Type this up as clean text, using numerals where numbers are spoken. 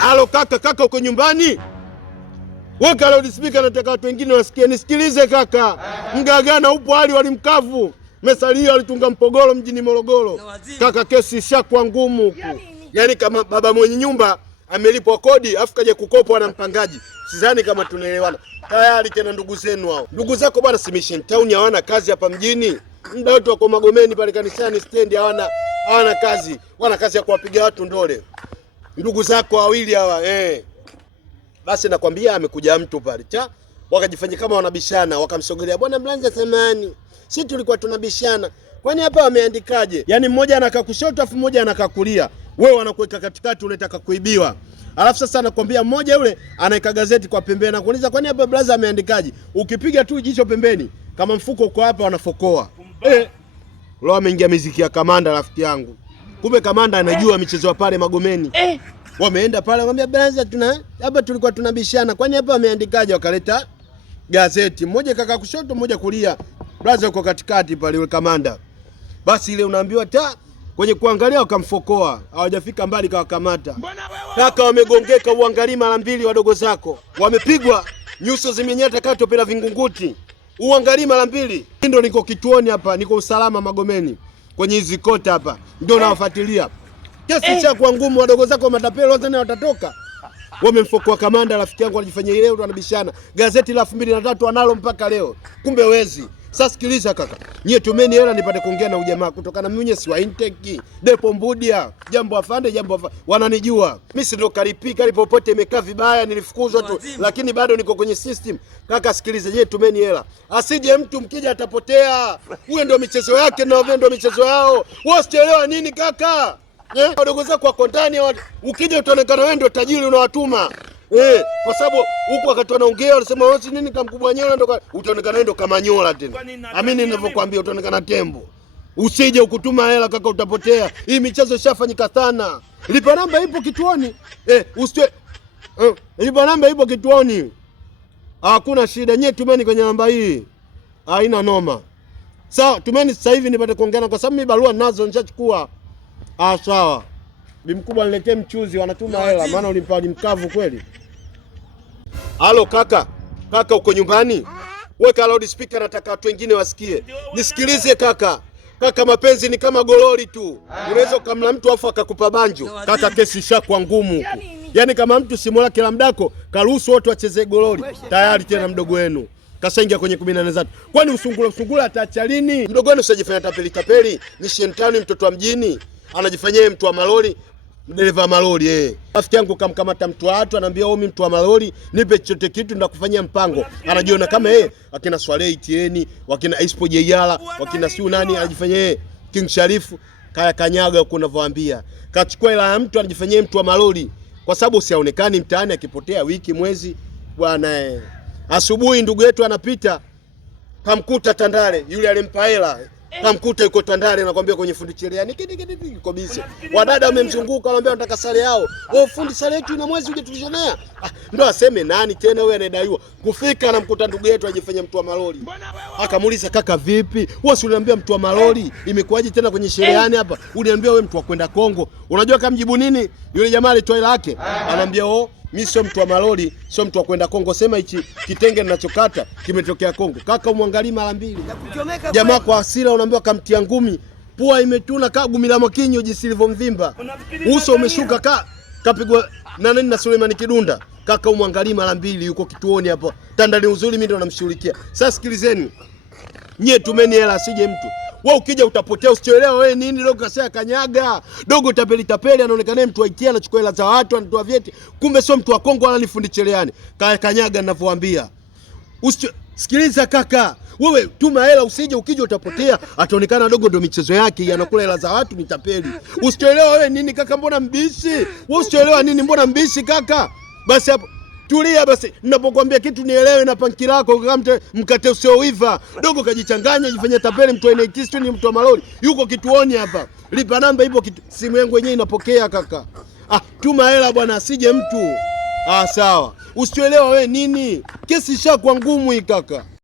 Halo kaka uko nyumbani? Weka loudspeaker, nataka watu wengine wasikie. Nisikilize kaka. Mgagana upo hali walimkavu. Mesalio alitunga mpogolo mjini Morogoro. Kaka, kesi ishakuwa ngumu huku. Yaani kama baba mwenye nyumba amelipwa kodi afu kaja kukopwa na mpangaji. Sidhani kama tunaelewana. Tayari tena ndugu zenu hao. Ndugu zako bwana, si Mission Town hawana kazi hapa mjini. Muda wote wako Magomeni pale kanisani stand hawana kazi. Wana kazi ya kuwapiga watu ndole. Ndugu zako wawili hawa Basi nakwambia amekuja mtu pale. Wakajifanya kama wanabishana, wakamsogelea, bwana Mlanza samani. Sisi tulikuwa tunabishana. Kwani hapa wameandikaje? Yaani mmoja anakaa kushoto afu mmoja anakaa kulia. Wewe wanakuweka katikati, unataka kuibiwa. Alafu sasa nakwambia mmoja yule anaika gazeti kwa pembeni na kuuliza kwani hapa blaza ameandikaje? Ukipiga tu jicho pembeni kama mfuko uko hapa wanafokoa. Leo ameingia muziki ya Kamanda rafiki yangu. Kumbe Kamanda anajua michezo ya pale Magomeni. Wameenda pale wakamwambia blaza hapa tulikuwa tunabishana. Kwani hapa ameandikaje? Wakaleta gazeti. Mmoja kaka kushoto, mmoja kulia. Blaza uko katikati pale yule Kamanda. Basi ile unaambiwa kwenye kuangalia wakamfokoa. Hawajafika mbali kawakamata. Kaka wamegongeka, uangalie mara mbili wadogo zako. Wamepigwa, nyuso zimenyata kato pela vingunguti. Uangalie mara mbili. Ndio niko kituoni hapa, niko usalama Magomeni. Kwenye hizi kota hapa. Ndio nawafuatilia. Kesi cha kwa ngumu, wadogo zako matapelo wote watatoka. Wamemfokoa Kamanda rafiki yangu, anajifanyia leo tunabishana. Gazeti la 2003 analo mpaka leo. Kumbe wezi. Sasa sikiliza kaka. Nyie tumeni hela nipate kuongea na ujamaa kutokana mimi si wa Inteki. Depo Mbudia, jambo afande. Wananijua. Mimi si ndo karipika popote imekaa vibaya, nilifukuzwa tu. Lakini bado niko kwenye system. Kaka sikiliza, nyie tumeni hela. Asije mtu mkija atapotea. Huyo ndio michezo yake na wao ndio michezo yao. Wewe usielewa nini kaka? Wadogo zako wako ndani, ukija utaonekana wewe ndio tajiri unawatuma. Kwa sababu huko wakati wanaongea wanasema wewe si nini kamkubwa nyola, ndio utaonekana wewe ndio kama nyola tena. Amini ninavyokuambia, utaonekana tembo. Usije ukutuma hela kaka, utapotea. Hii michezo ishafanyika sana. Lipa namba ipo kituoni. Lipa namba ipo kituoni. Hakuna shida, nyie tumeni kwenye namba hii. Haina noma. Sawa, tumeni sasa hivi nipate kuongea kwa sababu mimi barua nazo nishachukua. Sawa. Bi mkubwa niletee mchuzi, wanatuma hela maana ulimpa mkavu kweli. Halo kaka uko nyumbani? Weka loudspeaker, nataka watu wengine wasikie. Nisikilize kaka. Kaka, mapenzi ni kama gololi tu. Unaweza ukamla mtu afu akakupa banjo. Kaka, kesi ishakuwa ngumu huko. Yaani kama mtu simula kila mdako, karuhusu watu wacheze gololi. Tayari tena mdogo wenu kashaingia kwenye 14 zatu. Kwani usungula ataacha lini? Mdogo wenu usijifanya tapeli. Ni shentani mtoto wa mjini. Anajifanyia mtu wa malori. Dereva malori Rafiki yangu kamkamata mtu wa watu, anaambia mimi mtu wa malori, nipe chochote kitu ndakufanyia mpango. Anajiona kama wakina Swale Etienne, wakina Ispo Jeyala, wakina Siu nani, anajifanyia King Sharifu. Kaya kanyaga huko unavyoambia. Kachukua hela ya mtu, anajifanyia mtu wa malori. Kwa sababu usionekani mtaani, akipotea wiki mwezi bwana. Asubuhi ndugu yetu anapita, kamkuta Tandale yule alimpa hela. Kamkuta yuko Tandale, nakwambia kwenye fundi cherehani yuko busy. Wadada wamemzunguka, wanaambia nataka sare yao. Fundi sare yetu ina mwezi uje tulishonea. Ndio aseme nani tena wewe anadaiwa. Kufika anamkuta ndugu yetu ajifanya mtu wa malori. Akamuuliza kaka vipi? Wewe si uliniambia mtu wa malori, imekuwaje tena kwenye cherehani hapa? Uliniambia wewe mtu wa kwenda Kongo. Unajua kamjibu nini? Yule jamaa alitoa hela yake. Anamwambia mimi sio mtu wa malori, sio mtu wa kwenda Kongo. Sema hichi kitenge ninachokata kimetokea Kongo. Kaka, umwangalie mara mbili. Jamaa kwa hasira unaambiwa kamtia ngumi. Pua imetuna kama gumi la makinyo jinsi lilivyomvimba. Uso umeshuka kapigwa na nani na Suleiman Kidunda. Kaka, umwangalie mara mbili, yuko kituoni hapo. Tandale uzuri mimi ndo namshughulikia. Sasa sikilizeni. Nyie tumeni hela asije mtu. Wewe ukija utapotea, usichoelewa wewe nini leo kasea kanyaga. Dogo tapeli anaonekana mtu wa Itia, anachukua hela za watu, anatoa vyeti. Kumbe sio mtu wa Kongo wala ni fundi cherehani. Kanyaga ninavyowaambia. Sikiliza kaka. Wewe tuma hela usije, ukija utapotea. Ataonekana dogo ndo michezo yake, anakula hela za watu, ni tapeli. Usichoelewa wewe nini kaka, mbona mbishi? Wewe usichoelewa nini, mbona mbishi kaka? Basi hapo tulia basi, ninapokuambia kitu nielewe na panki lako kama mkate usioiva. Dogo kajichanganya, jifanya tapeli, mtu ene kistu ni mtu wa malori. Yuko kituoni hapa. Lipa namba ipo simu yangu yenyewe inapokea kaka. Tuma hela bwana asije mtu. Sawa. Usielewa wewe nini? Kesi ishakuwa ngumu hii kaka.